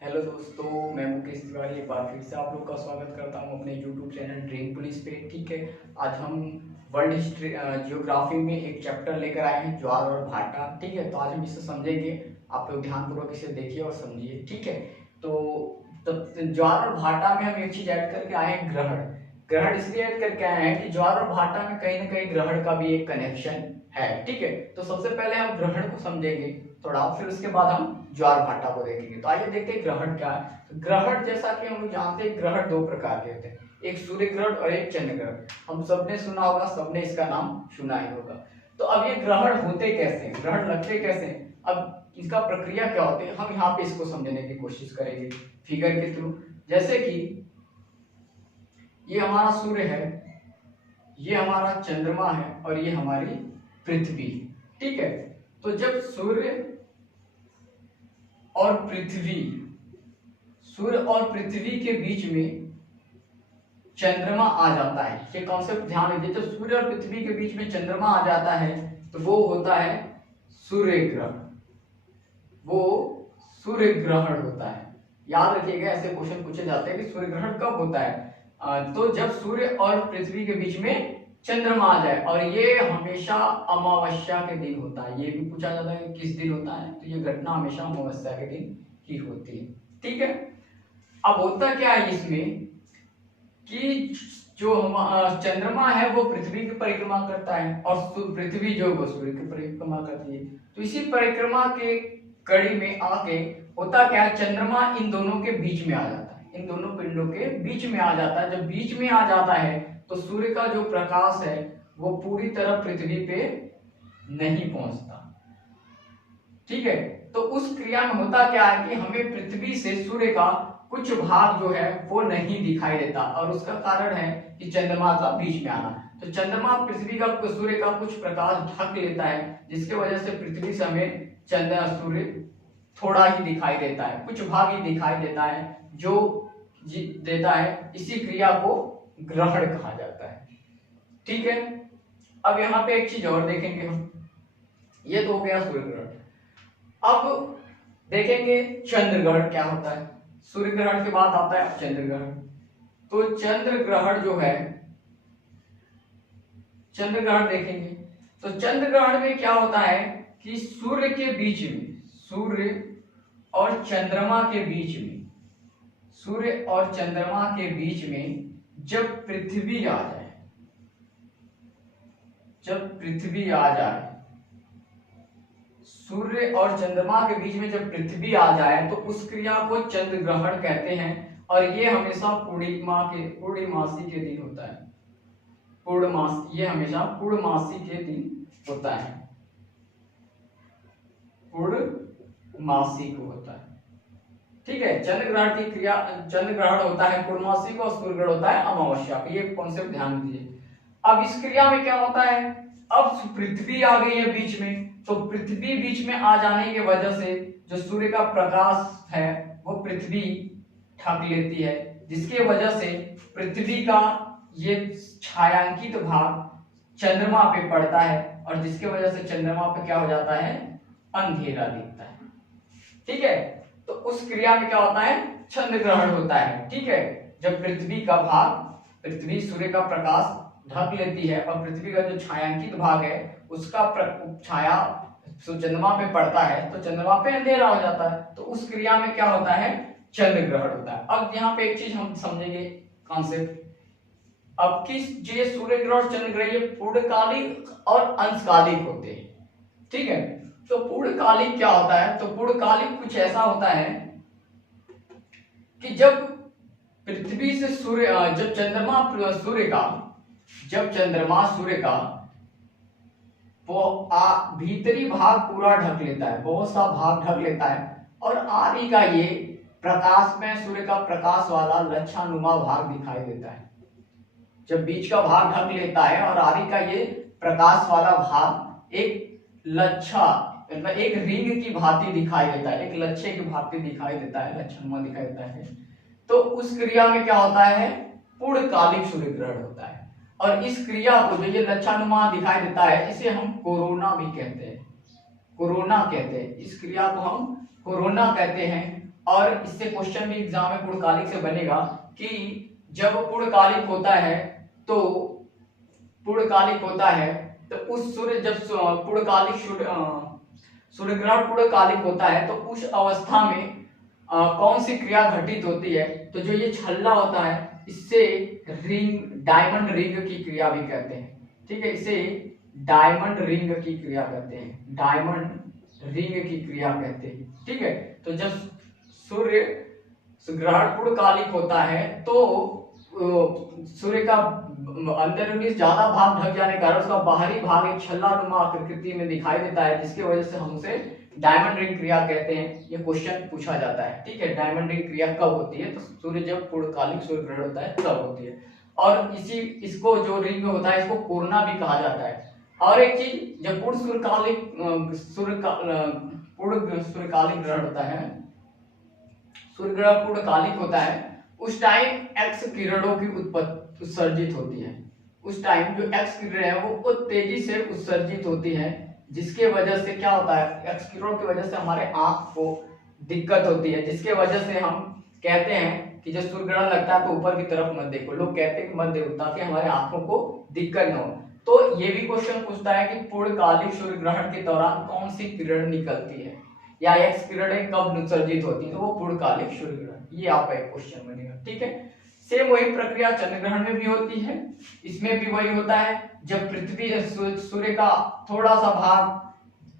Hello दोस्तों, मैं मुकेश तिवारी एक बार फिर से आप लोग का स्वागत करता हूं अपने यूट्यूब चैनल ड्रीम पुलिस पे। ठीक है, आज हम वर्ल्ड हिस्ट्री जियोग्राफी में एक चैप्टर लेकर आए हैं, ज्वार और भाटा। ठीक है, तो आज हम इसे समझेंगे। आप लोग ध्यानपूर्वक इसे देखिए और समझिए। ठीक है, तो ज्वार और भाटा में हम एक चीज ऐड करके आए हैं, ग्रहण। ग्रहण इसलिए ऐड करके आए हैं कि ज्वार और भाटा में कहीं ना कहीं ग्रहण का भी एक कनेक्शन है। ठीक है, तो सबसे पहले हम ग्रहण को समझेंगे थोड़ा, फिर उसके बाद हम ज्वार भाटा को देखेंगे। तो आइए देखते हैं ग्रहण क्या है। तो ग्रहण, जैसा कि हम लोग जानते हैं, ग्रहण दो प्रकार के होते हैं, एक सूर्य ग्रहण और एक चंद्र ग्रहण। हम सबने सुना होगा, सबने इसका नाम सुना ही होगा। तो अब ये ग्रहण होते कैसे हैं, ग्रहण लगते कैसे हैं, अब इसका प्रक्रिया क्या होती है, हम यहाँ पे इसको समझने की कोशिश करेंगे फिगर के थ्रू। जैसे कि ये हमारा सूर्य है, ये हमारा चंद्रमा है और ये हमारी पृथ्वी। ठीक है, तो जब सूर्य और पृथ्वी, सूर्य और पृथ्वी के बीच में चंद्रमा आ जाता है, ये कॉन्सेप्ट ध्यान रखिए। जब सूर्य और पृथ्वी के बीच में चंद्रमा आ जाता है तो वो होता है सूर्य ग्रहण, वो सूर्य ग्रहण होता है। याद रखिएगा, ऐसे क्वेश्चन पूछे जाते हैं कि सूर्य ग्रहण कब होता है। तो जब सूर्य और पृथ्वी के बीच में चंद्रमा आ जाए, और ये हमेशा अमावस्या के दिन होता है। ये भी पूछा जाता है कि किस दिन होता है, तो ये घटना हमेशा अमावस्या के दिन ही होती है। ठीक है, अब होता क्या है इसमें कि जो हम चंद्रमा है वो पृथ्वी की परिक्रमा करता है और पृथ्वी जो वो सूर्य की परिक्रमा करती है। तो इसी परिक्रमा के कड़ी में आके होता क्या है, चंद्रमा इन दोनों के बीच में आ जाता है, इन दोनों पिंडों के बीच में आ जाता है। जब बीच में आ जाता है तो सूर्य का जो प्रकाश है वो पूरी तरह पृथ्वी पे नहीं पहुंचता। ठीक है, तो उस क्रिया में होता क्या है कि हमें पृथ्वी से सूर्य का कुछ भाग जो है वो नहीं दिखाई देता, और उसका कारण है कि चंद्रमा का बीच में आना। तो चंद्रमा पृथ्वी का, सूर्य का कुछ प्रकाश ढक लेता है, जिसके वजह से पृथ्वी से हमें चंद्र सूर्य थोड़ा ही दिखाई देता है, कुछ भाग ही दिखाई देता है, जो देता है। इसी क्रिया को ग्रहण कहा जाता है। ठीक है, अब यहाँ पे एक चीज और देखेंगे हम, ये तो हो गया सूर्य ग्रहण। अब देखेंगे चंद्र ग्रहण क्या होता है। सूर्य ग्रहण के बाद आता है चंद्र ग्रहण। तो चंद्र ग्रहण जो है, चंद्र ग्रहण देखेंगे तो चंद्र ग्रहण में क्या होता है कि सूर्य के बीच में, सूर्य और चंद्रमा के बीच में, सूर्य और चंद्रमा के बीच में जब पृथ्वी आ जाए, जब पृथ्वी आ जाए, सूर्य और चंद्रमा के बीच में जब पृथ्वी आ जाए तो उस क्रिया को चंद्र ग्रहण कहते हैं। और ये हमेशा पूर्णिमासी के दिन होता है। पूर्णमासी, ये हमेशा पूर्णमासी के दिन होता है, पूर्णमासी को होता है। ठीक है, चंद्र ग्रहण की क्रिया, चंद्र ग्रहण होता है पूर्णमासी को और सूर्य ग्रहण होता है अमावस्या को। ये कॉन्सेप्ट ध्यान दीजिए। अब इस क्रिया में क्या होता है, अब पृथ्वी आ गई है बीच में, तो पृथ्वी बीच में आ जाने की वजह से जो सूर्य का प्रकाश है वो पृथ्वी ढक लेती है, जिसके वजह से पृथ्वी का ये छायांकित भाग चंद्रमा पे पड़ता है, और जिसके वजह से चंद्रमा पे क्या हो जाता है, अंधेरा दिखता है। ठीक है, तो उस क्रिया में क्या होता है, चंद्र ग्रहण होता है। ठीक है, जब पृथ्वी का भाग, पृथ्वी सूर्य का प्रकाश ढक लेती है और पृथ्वी का जो छायांकित भाग है उसका छाया चंद्रमा पे पड़ता है, तो चंद्रमा पे अंधेरा हो जाता है। तो उस क्रिया में क्या होता है, चंद्र ग्रहण होता है। अब यहाँ पे एक चीज हम समझेंगे कॉन्सेप्ट। अब किस, ये सूर्य ग्रहण और चंद्र ग्रहण ये पूर्णकालिक और अंशकालिक होते हैं। ठीक है, तो पूर्णकालिक क्या होता है, तो पूर्णकालिक कुछ ऐसा होता है कि जब पृथ्वी से सूर्य, जब चंद्रमा सूर्य का, जब चंद्रमा सूर्य का वो भीतरी भाग पूरा ढक लेता है, बहुत सा भाग ढक लेता है, और आदि का ये प्रकाश में सूर्य का प्रकाश वाला लच्छानुमा भाग दिखाई देता है। जब बीच का भाग ढक लेता है और आदि का ये प्रकाश वाला भाग एक लच्छा, मतलब एक रिंग की भांति दिखाई देता है, एक लच्छे की भांति दिखाई देता है, लच्छानुमा दिखाई देता है। तो उस क्रिया में क्या होता है, पूर्णकालिक सूर्य ग्रहण होता है। और इस क्रिया को, जो ये लच्छानुमा दिखाई देता है, इसे हम कोरोना भी कहते हैं। कोरोना कहते हैं, इस क्रिया को हम कोरोना कहते हैं। और इससे क्वेश्चन भी एग्जाम में पूर्णकालिक से बनेगा कि जब पूर्णकालिक होता है तो पूर्णकालिक होता है तो उस सूर्य जब पूर्णकालिक सूर्य ग्रहण पूर्णकालिक होता है तो उस अवस्था में कौन सी क्रिया घटित होती है, तो जो ये छल्ला होता है इससे रिंग डायमंड रिंग की क्रिया भी कहते हैं। ठीक है, इसे डायमंड रिंग की क्रिया कहते हैं, डायमंड रिंग की क्रिया कहते हैं। ठीक है, तो जब सूर्य ग्रहण पूर्णकालिक होता है तो सूर्य का अंदरूनी ज्यादा भाग ढक जाने के कारण उसका बाहरी भाग एक छल्लानुमा आकृति में दिखाई देता है, जिसकी वजह से हम उसे डायमंड रिंग क्रिया कहते हैं। ये क्वेश्चन पूछा जाता है। ठीक है, डायमंड रिंग क्रिया कब होती है, तो सूर्य जब पूर्णकालिक सूर्य ग्रहण होता है तब होती है। और इसको जो रिंग होता है इसको कोरोना भी कहा जाता है। और एक चीज, जब पूर्ण सूर्यकालिक ग्रहण होता है, सूर्य ग्रहण पूर्णकालिक होता है, उस टाइम एक्स किरणों की उत्पत्ति उत्सर्जित होती है। उस टाइम जो एक्स किरण है वो तेजी से उत्सर्जित होती है, जिसके वजह से क्या होता है, एक्स किरणों की वजह से हमारे आंख को दिक्कत होती है, जिसके वजह से हम कहते हैं कि जब सूर्य ग्रहण लगता है तो ऊपर की तरफ मत देखो। लोग कहते हैं कि मत देखो ताकि हमारे आंखों को दिक्कत न हो। तो ये भी क्वेश्चन पूछता है कि पूर्णकालिक सूर्य ग्रहण के दौरान कौन सी किरण निकलती है या एक्स किरणें कब उत्सर्जित होती है, तो वो पूर्णकालिक सूर्य ग्रहण, ये आपका एक क्वेश्चन बनेगा। ठीक है, सेम वही प्रक्रिया चंद्र ग्रहण में भी होती है। इसमें भी वही होता है, जब पृथ्वी सूर्य का थोड़ा सा भाग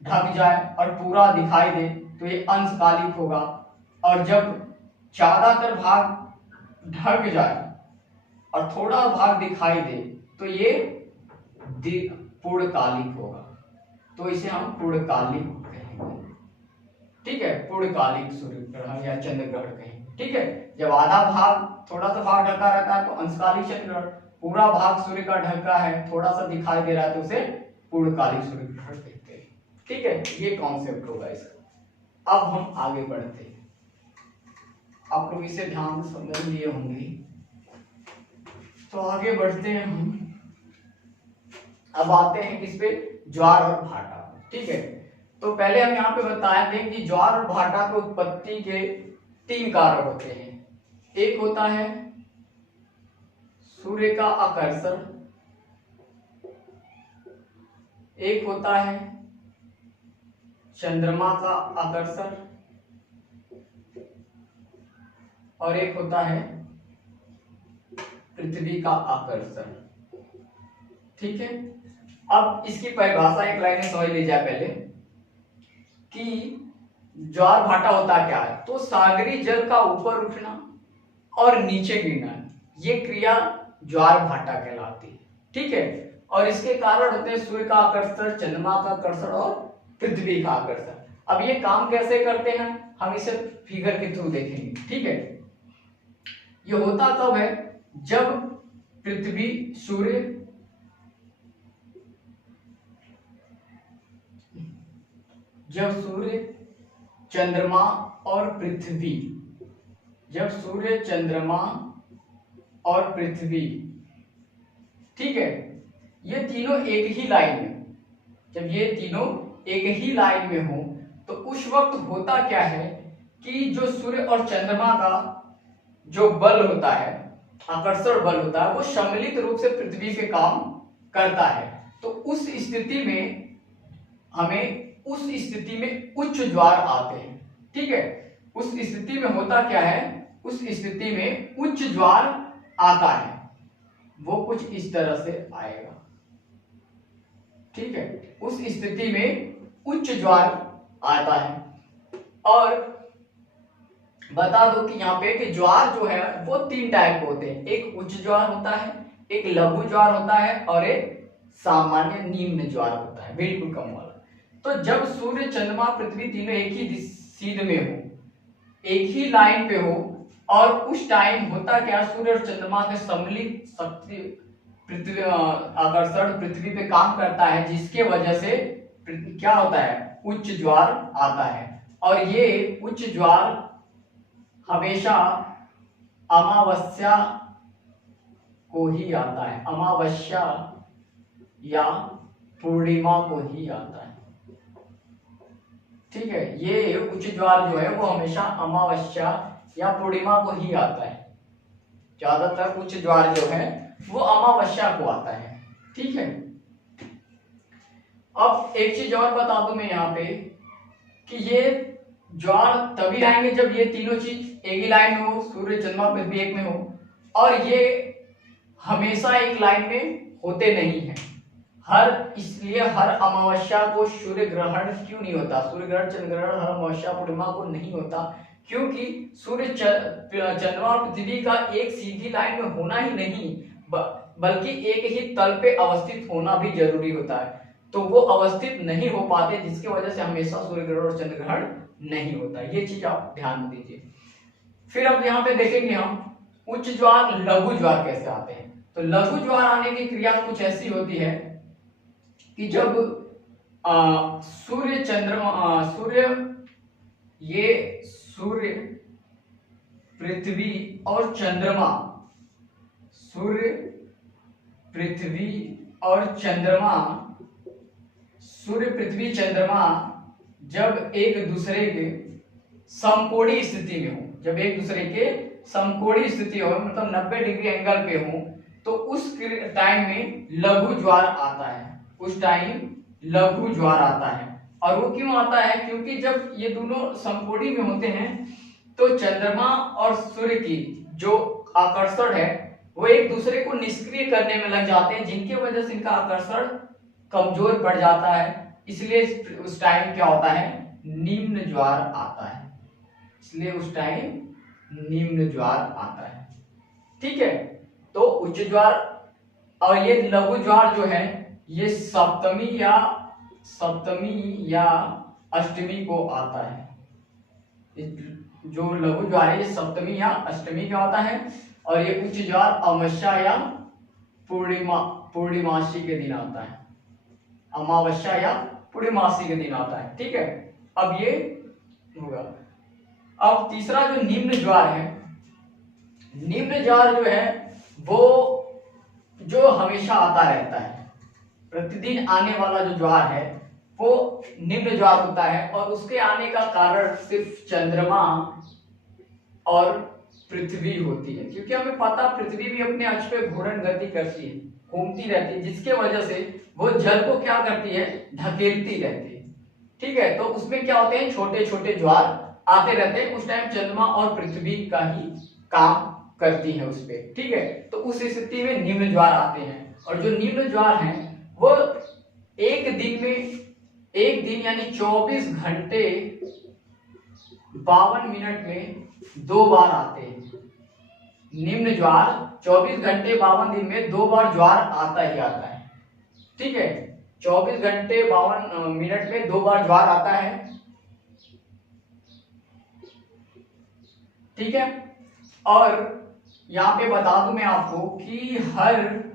ढक जाए और पूरा दिखाई दे तो ये अंशकालिक होगा, और जब ज्यादातर भाग ढक जाए और थोड़ा भाग दिखाई दे तो ये पूर्णकालिक होगा, तो इसे हम पूर्णकालिक कहेंगे। ठीक है, पूर्णकालिक सूर्य ग्रहण या चंद्र ग्रहण कहेंगे। ठीक है, जब आधा भाग थोड़ा सा भाग ढका रहता है तो अंशकालिक चंद्र ग्रहण, पूरा भाग सूर्य का ढका है थोड़ा सा दिखाई दे रहा है तो उसे पूर्णकालिक सूर्य ग्रहण कहते हैं। ठीक है, ये कॉन्सेप्ट होगा इसका। अब हम आगे बढ़ते हैं, आप लोग इसे ध्यान से समझ लिए होंगे, तो आगे बढ़ते हैं हम। अब आते हैं किस पे, ज्वार और भाटा। ठीक है, तो पहले हम यहाँ पे बताए थे कि ज्वार और भाटा की उत्पत्ति के 3 कारण होते हैं। एक होता है सूर्य का आकर्षण, एक होता है चंद्रमा का आकर्षण, और एक होता है पृथ्वी का आकर्षण। ठीक है, अब इसकी परिभाषा एक लाइन में समझ ली जाए पहले कि ज्वार भाटा होता क्या है, तो सागरी जल का ऊपर उठना और नीचे गिरना, ये क्रिया ज्वार भाटा कहलाती है। ठीक है, और इसके कारण होते हैं सूर्य का आकर्षण, चंद्रमा का आकर्षण और पृथ्वी का आकर्षण। अब ये काम कैसे करते हैं हम इसे फिगर के थ्रू देखेंगे। ठीक है, ये होता कब है, जब पृथ्वी सूर्य चंद्रमा और पृथ्वी, जब सूर्य चंद्रमा और पृथ्वी, ठीक है, ये तीनों एक ही लाइन में, जब ये तीनों एक ही लाइन में हो तो उस वक्त होता क्या है कि जो सूर्य और चंद्रमा का जो बल होता है, आकर्षण बल होता है, वो सम्मिलित रूप से पृथ्वी पे काम करता है। तो उस स्थिति में उच्च ज्वार आते हैं। ठीक है, उस स्थिति में होता क्या है, उस स्थिति में उच्च ज्वार आता है, वो कुछ इस तरह से आएगा। ठीक है, उस स्थिति में उच्च ज्वार आता है। और बता दो कि यहाँ पे कि ज्वार जो है वो 3 टाइप के होते हैं, एक उच्च ज्वार होता है, एक लघु ज्वार होता है और एक सामान्य निम्न ज्वार होता है, बिल्कुल कम वाला। तो जब सूर्य चंद्रमा पृथ्वी तीनों एक ही सीध में हो, एक ही लाइन पे हो, और उस टाइम होता क्या, सूर्य और चंद्रमा के सम्मिलित शक्ति पृथ्वी आकर्षण पृथ्वी पे काम करता है, जिसके वजह से क्या होता है, उच्च ज्वार आता है। और ये उच्च ज्वार हमेशा अमावस्या को ही आता है, अमावस्या या पूर्णिमा को ही आता है। ठीक है, ये उच्च ज्वार जो है वो हमेशा अमावस्या या पूर्णिमा को ही आता है। ज्यादातर उच्च ज्वार जो है वो अमावस्या को आता है। ठीक है, अब एक चीज और बता दूं मैं यहाँ पे कि ये ज्वार तभी आएंगे जब ये तीनों चीज एक ही लाइन में हो, सूर्य चंद्रमा पृथ्वी एक में हो, और ये हमेशा एक लाइन में होते नहीं है। इसलिए हर अमावस्या को सूर्य ग्रहण क्यों नहीं होता, सूर्य ग्रहण चंद्र ग्रहण हर अमावस्या पूर्णिमा को नहीं होता, क्योंकि सूर्य चंद्रमा और पृथ्वी का एक सीधी लाइन में होना ही नहीं बल्कि एक ही तल पे अवस्थित होना भी जरूरी होता है। तो वो अवस्थित नहीं हो पाते, जिसकी वजह से हमेशा सूर्य ग्रहण और चंद्र ग्रहण नहीं होता। ये चीज आप ध्यान दीजिए। फिर अब यहाँ पे देखेंगे हम उच्च ज्वार लघु ज्वार कैसे आते हैं। तो लघु ज्वार आने की क्रिया कुछ ऐसी होती है कि जब सूर्य पृथ्वी और चंद्रमा, सूर्य पृथ्वी और चंद्रमा, सूर्य पृथ्वी चंद्रमा जब एक दूसरे के समकोणीय स्थिति में हो, जब एक दूसरे के समकोणीय स्थिति हो, मतलब 90 डिग्री एंगल पे हो, तो उस टाइम में लघु ज्वार आता है। उस टाइम लघु ज्वार आता है। और वो क्यों आता है, क्योंकि जब ये दोनों समकोणीय में होते हैं तो चंद्रमा और सूर्य की जो आकर्षण है वो एक दूसरे को निष्क्रिय करने में लग जाते हैं, जिनकी वजह से इनका आकर्षण कमजोर पड़ जाता है। इसलिए उस टाइम क्या होता है, निम्न ज्वार आता है। इसलिए उस टाइम निम्न ज्वार आता है। ठीक है, तो उच्च ज्वार और ये लघु ज्वार जो है ये सप्तमी या अष्टमी को आता है। जो लघु ज्वार है ये सप्तमी या अष्टमी का आता है, और ये उच्च ज्वार अमावस्या या पूर्णिमासी के दिन आता है। अमावस्या या पूर्णिमासी के दिन आता है। ठीक है, अब ये होगा। अब तीसरा जो निम्न ज्वार है, निम्न ज्वार जो है वो जो हमेशा आता रहता है, प्रतिदिन आने वाला जो ज्वार है वो निम्न ज्वार होता है। और उसके आने का कारण सिर्फ चंद्रमा और पृथ्वी होती है, क्योंकि हमें पता पृथ्वी भी अपने अक्ष पे घूर्णन गति करती है, घूमती रहती है, जिसके वजह से वो जल को क्या करती है, धकेलती रहती है। ठीक है, तो उसमें क्या होते हैं, छोटे छोटे ज्वार आते रहते हैं। उस टाइम चंद्रमा और पृथ्वी का ही काम करती है उस पे। ठीक है, तो उस स्थिति में निम्न ज्वार आते हैं। और जो निम्न ज्वार हैं वो एक दिन यानी 24 घंटे 52 मिनट में 2 बार आते हैं। निम्न ज्वार 24 घंटे 52 दिन में 2 बार ज्वार आता ही आता है। ठीक है, 24 घंटे 52 मिनट में 2 बार ज्वार आता है। ठीक है, और यहां पे बता दूं मैं आपको कि हर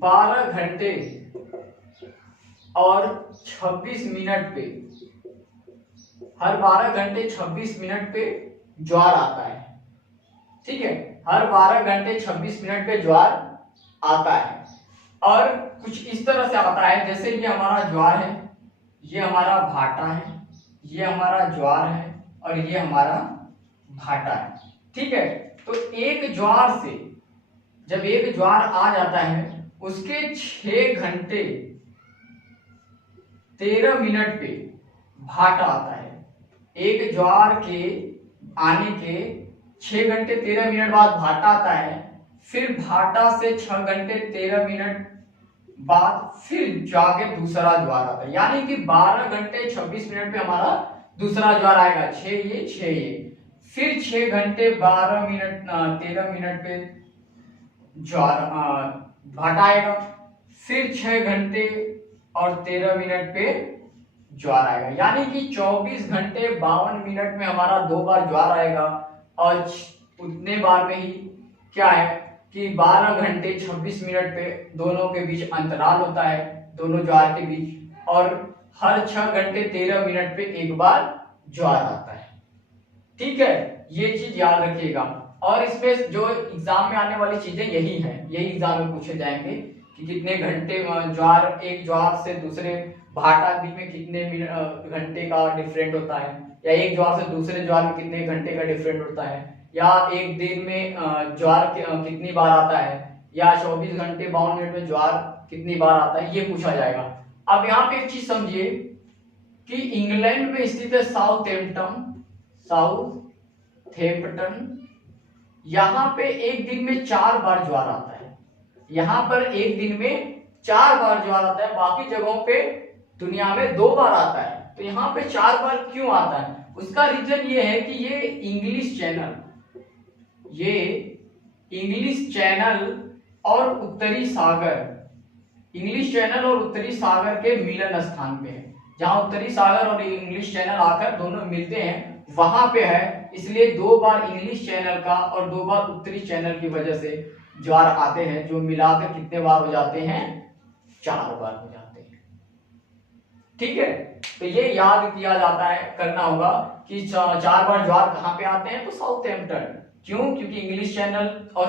12 घंटे और 26 मिनट पे, हर 12 घंटे 26 मिनट पे ज्वार आता है। ठीक है, हर 12 घंटे 26 मिनट पे ज्वार आता है। और कुछ इस तरह से आता है, जैसे ये हमारा ज्वार है, ये हमारा भाटा है, ये हमारा ज्वार है, और ये हमारा भाटा है। ठीक है, तो एक ज्वार से जब एक ज्वार आ जाता है उसके 6 घंटे 13 मिनट पे भाटा आता है। एक ज्वार के आने के 6 घंटे 13 मिनट बाद भाटा आता है। फिर भाटा से 6 घंटे 13 मिनट बाद फिर जाके दूसरा ज्वार आता है, यानी कि 12 घंटे 26 मिनट पे हमारा दूसरा ज्वार आएगा। 6 ये फिर 6 घंटे 12 मिनट 13 मिनट पे ज्वार भाटा आएगा। फिर 6 घंटे और 13 मिनट पे ज्वार आएगा, यानी कि 24 घंटे 52 मिनट में हमारा 2 बार ज्वार आएगा। और उतने बार में ही क्या है कि 12 घंटे 26 मिनट पे दोनों के बीच अंतराल होता है, दोनों ज्वार के बीच। और हर 6 घंटे 13 मिनट पे एक बार ज्वार आता है। ठीक है, ये चीज याद रखिएगा। और इसमें जो एग्जाम में आने वाली चीजें यही है, यही एग्जाम में पूछे जाएंगे कि कितने घंटे ज्वार, एक ज्वार से दूसरे भाटा के बीच में कितने घंटे का डिफरेंट होता है, या एक ज्वार से दूसरे ज्वार में कितने घंटे का डिफरेंट होता है, या एक दिन में ज्वार कितनी बार आता है, या 24 घंटे 52 मिनट में ज्वार कितनी बार आता है, ये पूछा जाएगा। अब यहाँ पे एक चीज समझिए कि इंग्लैंड में स्थित है साउथहैम्पटन, यहाँ पे एक दिन में 4 बार ज्वार आता है। यहाँ पर एक दिन में 4 बार ज्वार आता है, बाकी जगहों पे दुनिया में 2 बार आता है। तो यहाँ पे 4 बार क्यों आता है? उसका रीजन ये है कि ये इंग्लिश चैनल और उत्तरी सागर के मिलन स्थान पे है। जहां उत्तरी सागर और इंग्लिश चैनल आकर दोनों मिलते हैं वहां पे है, इसलिए 2 बार इंग्लिश चैनल का और 2 बार उत्तरी चैनल की वजह से ज्वार आते हैं, जो मिलाकर कितने बार हो जाते हैं? 4 बार हो जाते हैं। ठीक है, तो ये याद किया जाता है, करना होगा कि 4 बार ज्वार कहाँ पे आते हैं? तो साउथहैम्पटन। क्यों? क्योंकि इंग्लिश चैनल और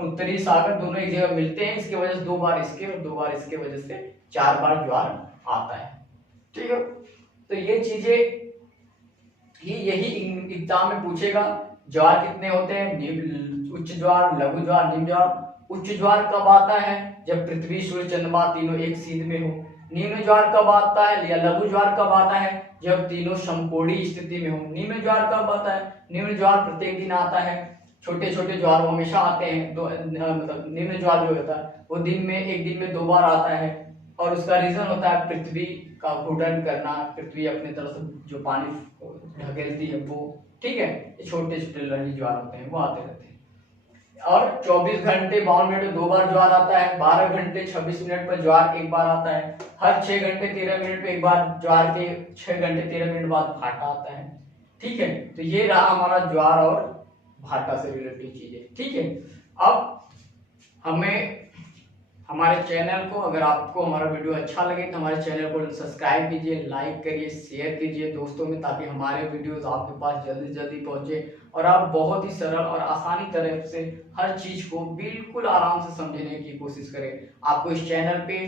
उत्तरी सागर दोनों एक जगह मिलते हैं, इसकी वजह से 2 बार इसके और 2 बार इसके वजह से 4 बार ज्वार आता है। ठीक है, तो ये चीजें ही यही एग्जाम में पूछेगा। ज्वार कितने होते हैं? उच्च ज्वार, लघु ज्वार, निम्न ज्वार। उच्च ज्वार कब आता है? जब पृथ्वी, सूर्य, चंद्रमा तीनों एक सीध में हो। निम्न ज्वार कब आता है या लघु ज्वार कब आता है? जब तीनों समकोणीय स्थिति में हो। निम्न ज्वार कब आता है? निम्न ज्वार प्रत्येक दिन आता है। छोटे छोटे ज्वार हमेशा आते हैं, मतलब निम्न ज्वार जो होता है वो एक दिन में 2 बार आता है, और उसका रीजन होता है पृथ्वी का घूर्णन करना, पृथ्वी अपने तरफ से जो पानी ढकेलती है वो। ठीक है, ये छोटे छोटे लहरी ज्वार होते हैं, वो आते रहते हैं। और 24 घंटे 52 मिनट में 2 बार ज्वार आता है। 12 घंटे 26 मिनट पर ज्वार 1 बार आता है। हर 6 घंटे 13 मिनट पे एक बार ज्वार के 6 घंटे 13 मिनट बाद भाटा आता है। ठीक है, तो ये रहा हमारा ज्वार और भाटा से रिलेटेड चीजें। ठीक है, अब हमें हमारे चैनल को, अगर आपको हमारा वीडियो अच्छा लगे तो हमारे चैनल को सब्सक्राइब कीजिए, लाइक करिए, शेयर कीजिए दोस्तों में, ताकि हमारे वीडियोस आपके पास जल्दी जल्दी पहुंचे और आप बहुत ही सरल और आसानी तरह से हर चीज को बिल्कुल आराम से समझने की कोशिश करें। आपको इस चैनल पे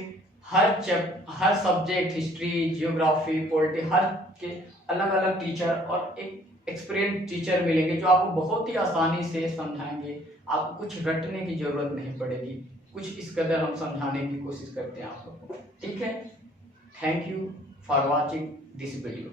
हर सब्जेक्ट, हिस्ट्री, जियोग्राफी, पॉलिटी, हर के अलग अलग टीचर और एक एक्सपीरियंस टीचर मिलेंगे जो आपको बहुत ही आसानी से समझाएंगे। आपको कुछ रटने की जरूरत नहीं पड़ेगी, कुछ इस कदर हम समझाने की कोशिश करते हैं आप लोगों को। ठीक है, thank you for watching this video.